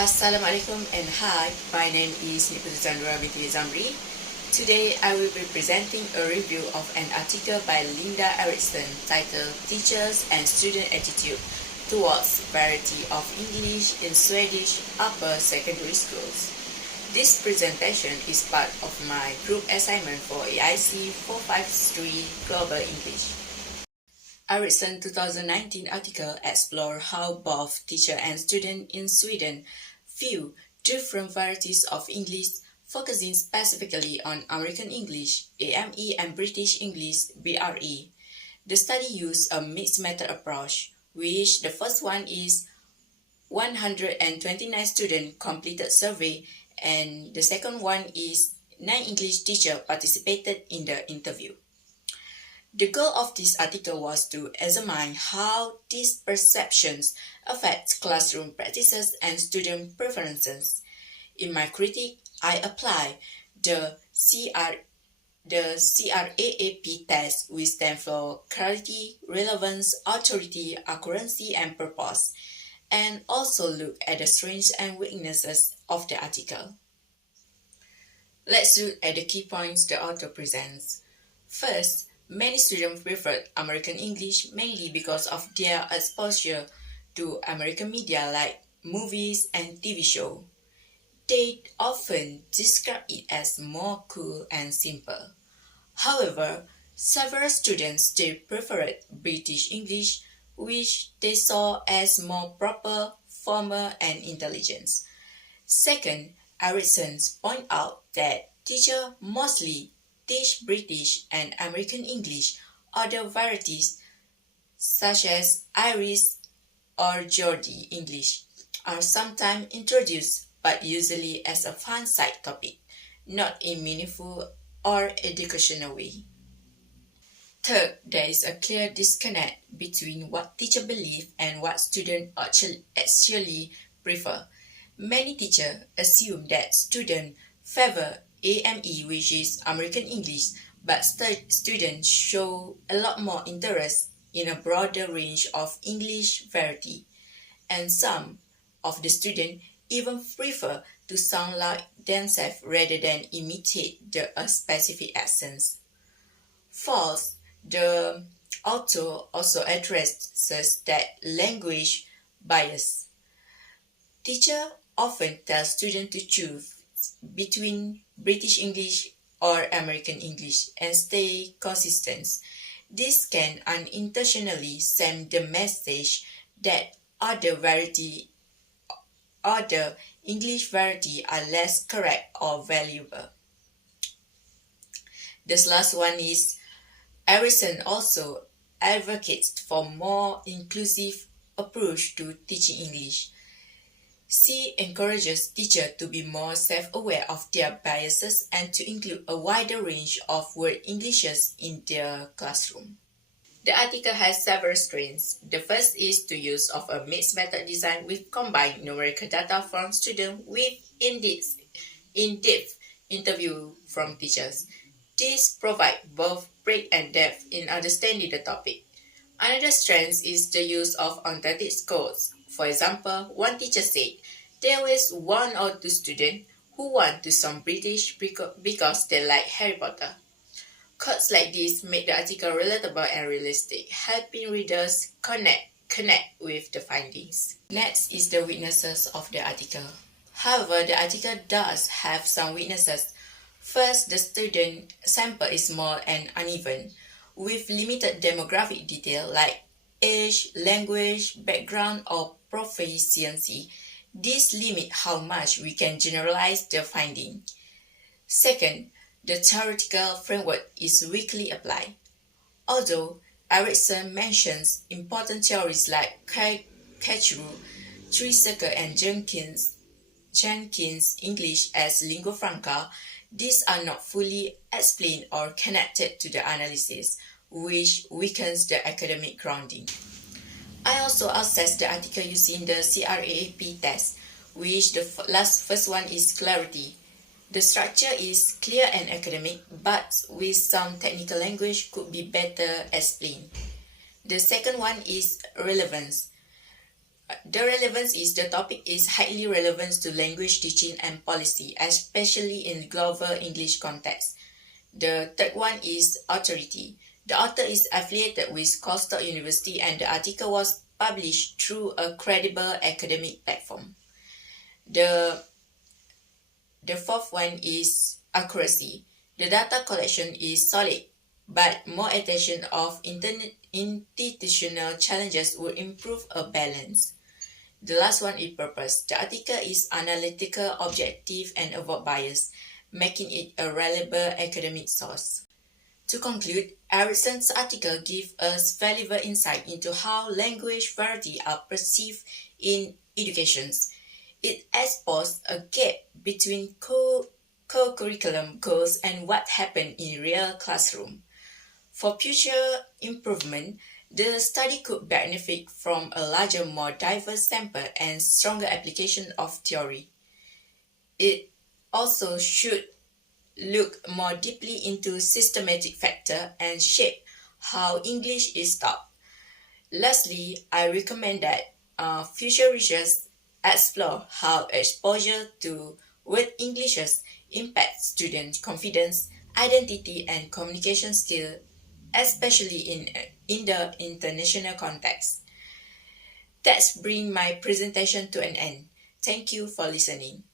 Assalamualaikum and hi, my name is Nik Putri Zanura Binti Zamri. Today I will be presenting a review of an article by Linda Erickson titled Teachers and Student Attitude Towards Variety of English in Swedish Upper Secondary Schools. This presentation is part of my group assignment for EIC453 Global English. Ericsson's 2019 article explored how both teacher and student in Sweden view different varieties of English, focusing specifically on American English, AME, and British English, BRE. The study used a mixed method approach, which the first one is 129 students completed survey, and the second one is 9 English teachers participated in the interview. The goal of this article was to examine how these perceptions affect classroom practices and student preferences. In my critique, I apply the CRAAP test, which stands for Clarity, Relevance, Authority, Accuracy, and Purpose, and also look at the strengths and weaknesses of the article. Let's look at the key points the author presents. First, many students preferred American English mainly because of their exposure to American media like movies and TV shows. They often describe it as more cool and simple. However, several students still preferred British English, which they saw as more proper, formal, and intelligent. Second, Erickson pointed out that teachers mostly teach British and American English. Other varieties, such as Irish or Geordie English, are sometimes introduced, but usually as a fun side topic, not in meaningful or educational way. Third, there is a clear disconnect between what teachers believe and what students actually prefer. Many teachers assume that students favor AME, which is American English, but students show a lot more interest in a broader range of English variety, and some of the students even prefer to sound like themselves rather than imitate a specific accent. Fourth, the author also addresses that language bias. Teachers often tell students to choose between British English or American English and stay consistent. This can unintentionally send the message that other English variety are less correct or valuable. This last one is Erickson also advocates for more inclusive approach to teaching English. She encourages teachers to be more self-aware of their biases and to include a wider range of word Englishes in their classroom. The article has several strengths. The first is the use of a mixed method design with combined numerical data from students with in-depth interview from teachers. This provides both breadth and depth in understanding the topic. Another strength is the use of authentic quotes. For example, one teacher said, there was 1 or 2 students who want to sound British because they like Harry Potter. Quotes like this make the article relatable and realistic, helping readers connect with the findings. Next is the weaknesses of the article. However, the article does have some weaknesses. First, the student sample is small and uneven, with limited demographic detail like age, language, background, or proficiency. This limits how much we can generalize the finding. Second, the theoretical framework is weakly applied. Although Erickson mentions important theories like Catchroot, Three-Circle, and Jenkins' English as lingua franca, these are not fully explained or connected to the analysis, which weakens the academic grounding. I also assessed the article using the CRAAP test, which the first one is clarity. The structure is clear and academic, but with some technical language could be better explained. The second one is relevance. The relevance is the topic is highly relevant to language teaching and policy, especially in global English context. The third one is authority. The author is affiliated with Coastal University and the article was published through a credible academic platform. The, the fourth one is accuracy. The data collection is solid, but more attention of institutional challenges would improve a balance. The last one is purpose. The article is analytical, objective, and avoid bias, making it a reliable academic source. To conclude, Ericsson's article gives us valuable insight into how language variety are perceived in education. It exposed a gap between co-curriculum goals and what happened in real classroom. For future improvement, the study could benefit from a larger, more diverse sample and stronger application of theory. It also should look more deeply into systematic factor and shape how English is taught. Lastly, I recommend that future researchers explore how exposure to word Englishes impacts student confidence, identity, and communication skill, especially in the international context. That's bring my presentation to an end. Thank you for listening.